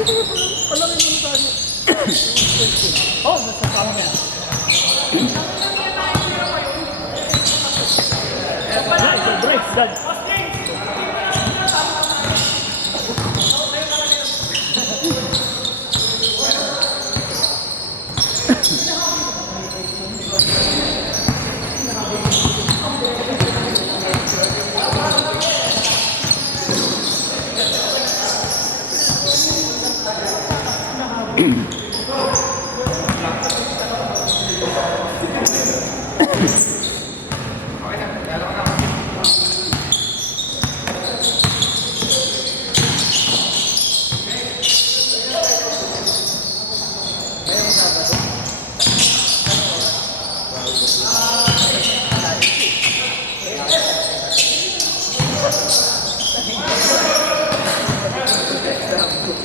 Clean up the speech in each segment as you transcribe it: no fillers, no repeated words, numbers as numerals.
Palangin mo tayo. Oh, nasasama na yan. Breaks, dad.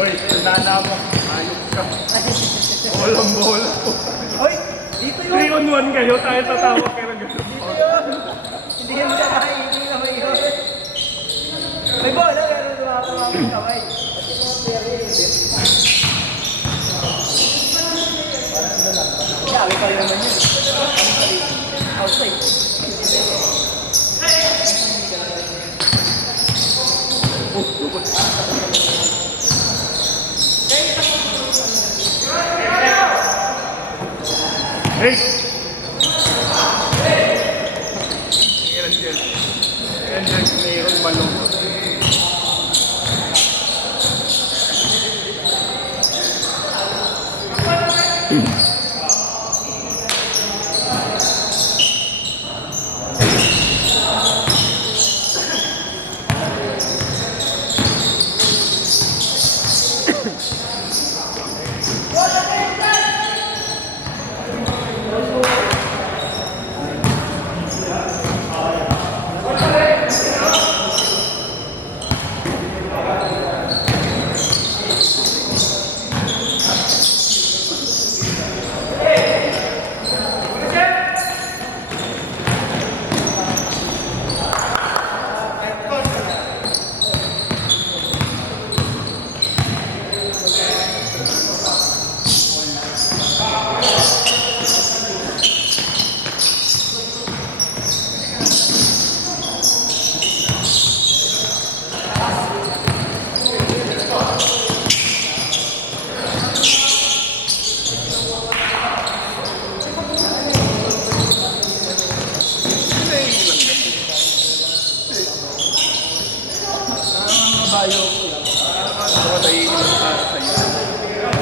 Hoy, nana mo. Ayok ka. Bolang-bola po. Hoy, dito yun. 3-on-1 kayo, tayo tatawag kayo ng gano'n. Dito yun. Hindi ka makakain, hindi ka may yun. May bola, pero dumapawag yung kamay. Sabi pa rin naman yun. Outside. Hey! Ayan dyan. Ayan dyan, mayroong malungkot.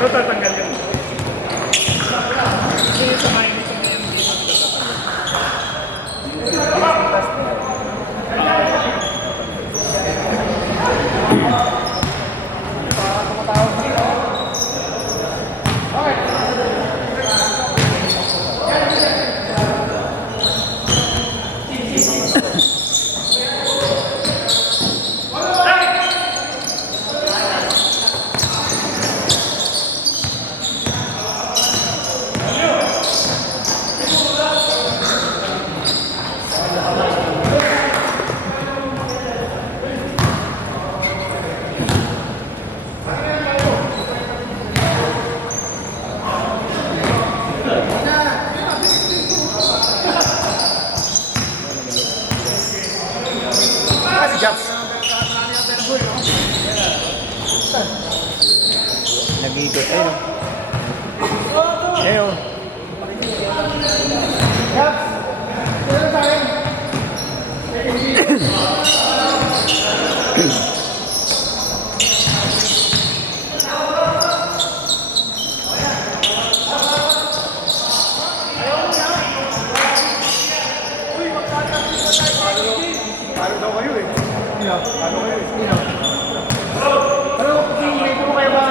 Pero tatanggal yun. Kasi sa minus ng MD, Nag-iikot. Ayun. Ayun. ano daw kayo eh? Ano kayo eh? Pero kung may puro kayo ba?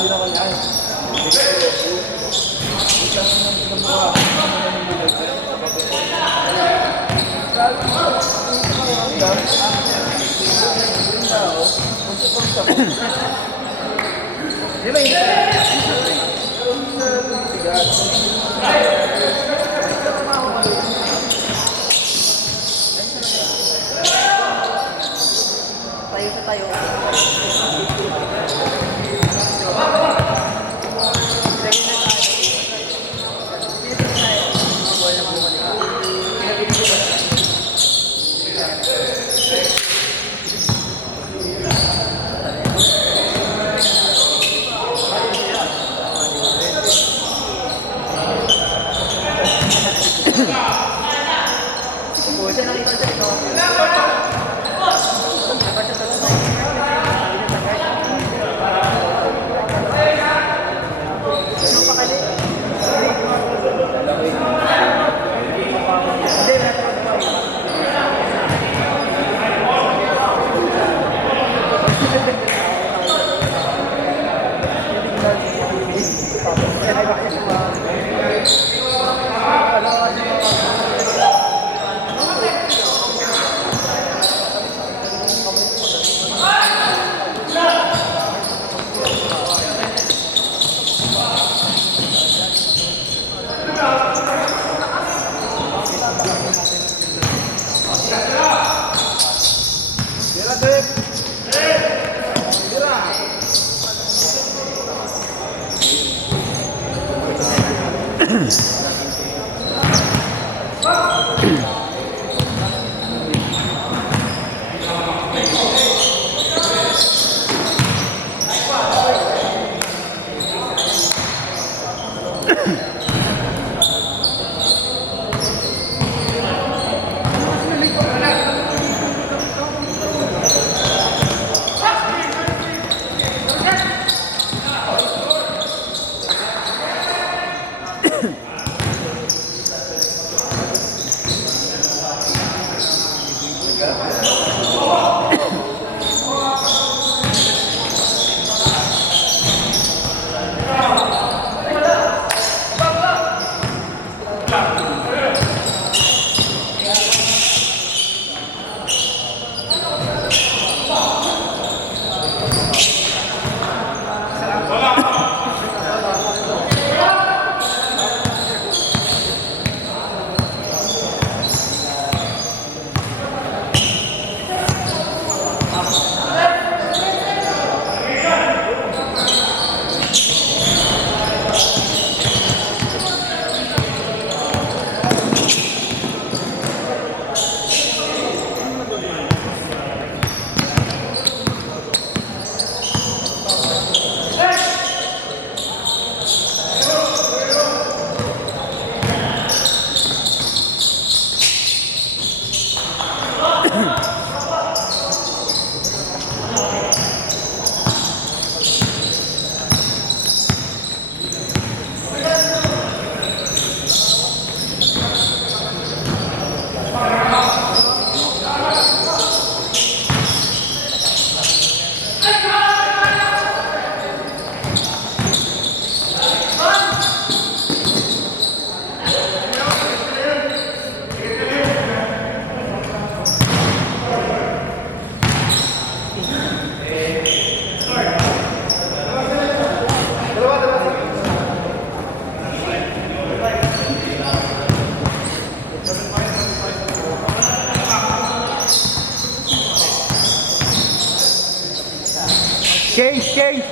Di ba tayo sa tayo. Siya nakita siya ito. Dapat siya tatay. Ano pa kali? Hindi,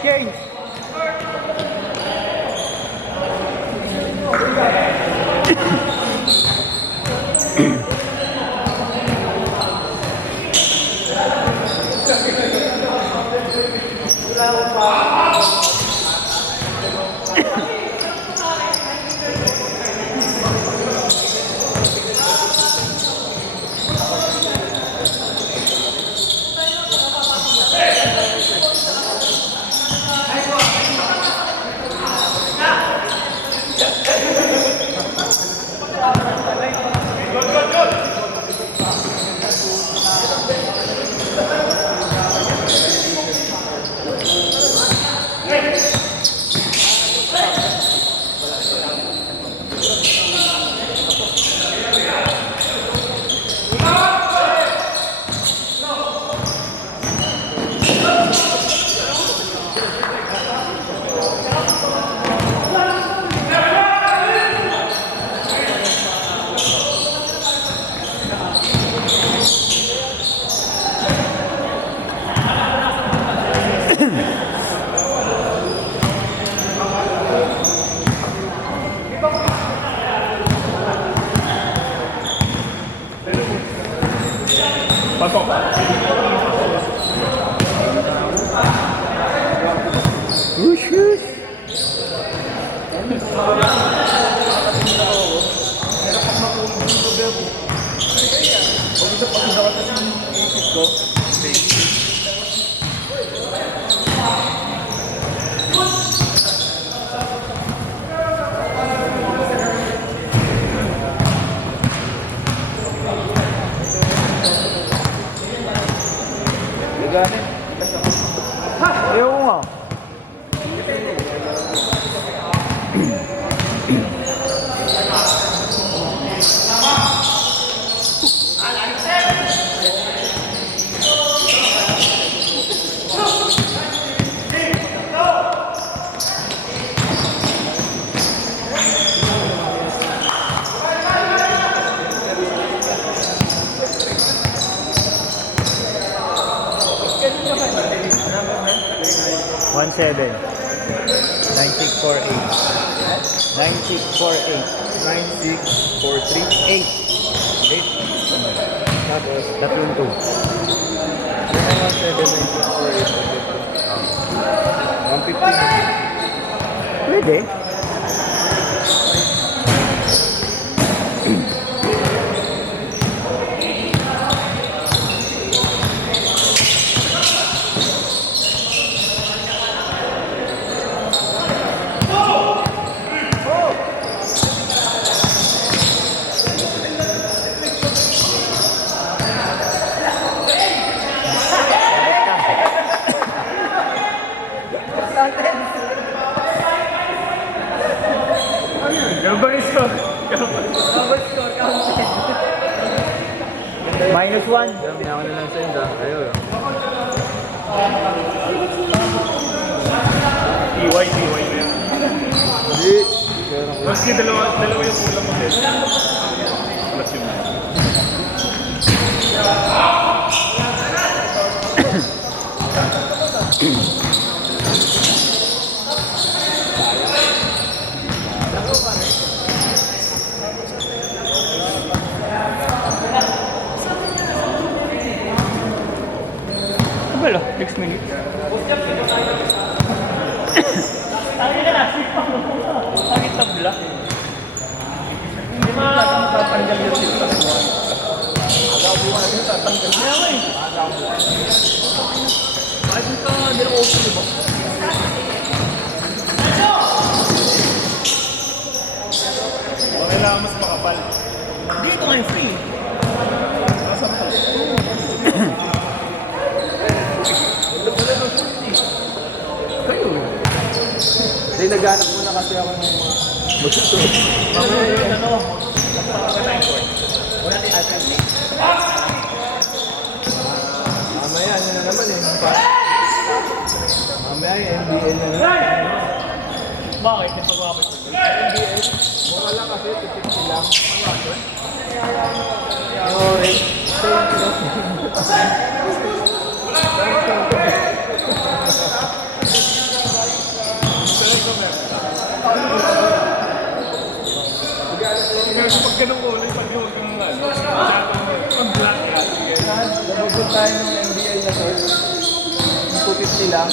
Change. 17. 9648. 9648. 9643. 8. Tapos, Tatlong 2. 150. Pwede. Ganun ba yung score? Ganun ba? Double score, counted. -1. Minawa na lang sa inda. Ayun. TY na yan. Hindi. Maski dalawa yung kulang mo din. Plus yun. Wala, next minute. Bakit tabla? Hindi matatanggal yung sila. Agaw mo ka na tatanggal. Kaya nga eh. Bakit yung ka hindi na open diba? Kailangan mas makapal. Dito nga yung free. Nasaan pa? Kayo. Hindi, naghanap muna kasi ako ng mga magsusunod. Mamaya yun, ano? Mamaya, ano na naman eh. Mamaya yung MBA na naman. Bakit? Ito bakit? MBA, mura lang kasi, 250 lang. Oh, eh. Pag ganun ko, pag yung pag black Nabagod tayo ng MBA na to. 250 lang.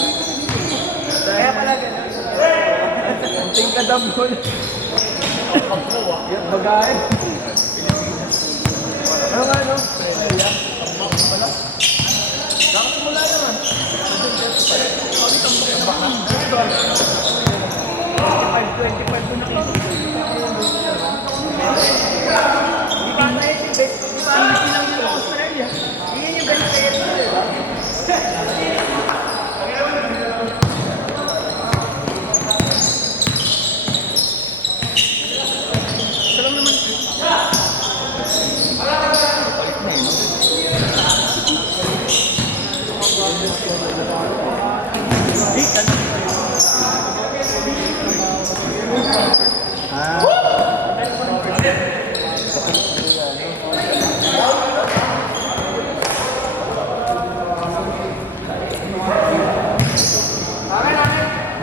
Kaya pala ganun. Kunting kadambol. Yan, bagay. Ano nga, no? Bakit mula naman? 25 ko nakita. Di ba na yun yung best? Di ba? Hindi lang yung Australia. Yun yung best player ko, di ba?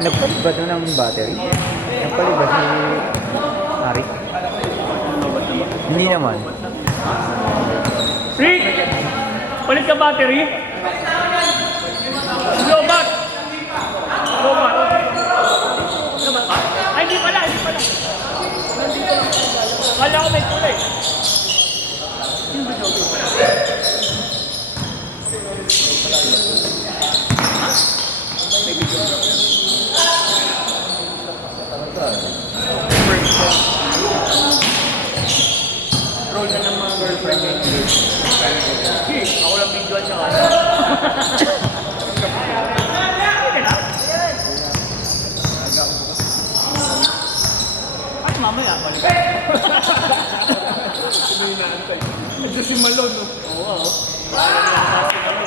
Nagpalibad na ng battery? Nagpalibad ni Ari? Hindi naman. Rick! Palit ka battery? Lobat! Lobat! Ay, hindi pala, hindi pala. Nandito lang. Kala ko may kulay. Roll na ng mga girlfriend niya. Ako lang videoan siya kasi. Ay, mamaya pala. Sino yung inaantay? Ito si Malon, no? Oo, oo. Parang yung kasi kami.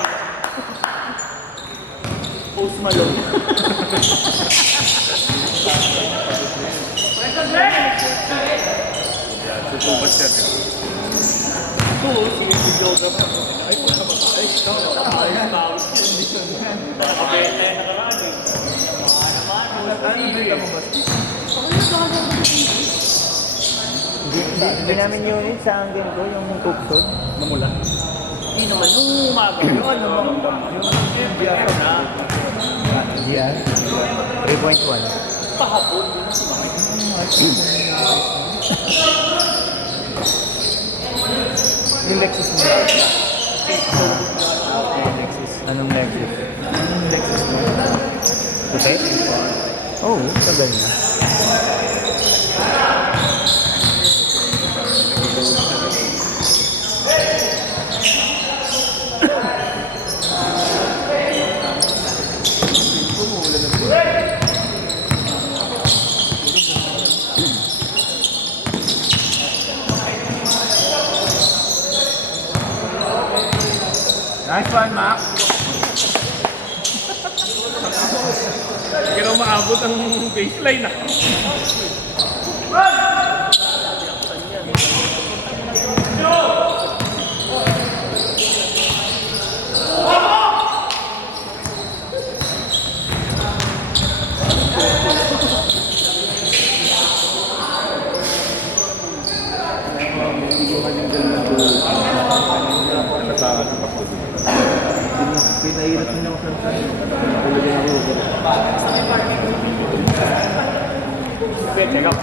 Post Malone. Tutubat siya. Ito, si videographer. Ay, punta ba? Ay, ito. Ay, tawag siya. Hindi siya. Nakabenta yung nakaraan eh. Nakita mo ba? Hindi namin unit sa angle ko, yung tuksod. Namula. Hindi naman, nung umaga, yung ano, yung biyaso na, GR. 3.1. pahapon, yun si Mike. Yung Lexus mo. Anong Lexus? Yung Lexus mo. Puti? Oo, tagal na. Nice one, Mac. Hindi raw maabot ang baseline ah. Pinahirap din ako sa tulad ng ako. Okay, check out.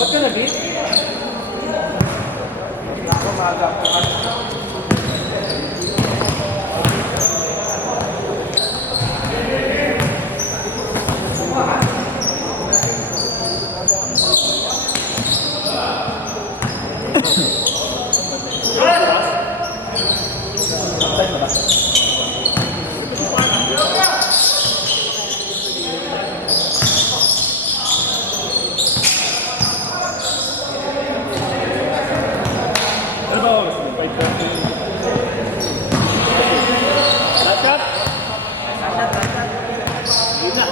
Ba't ka nabit? Ako maaga. Ano ba oras mo? 5:30. Last shot? Hindi na.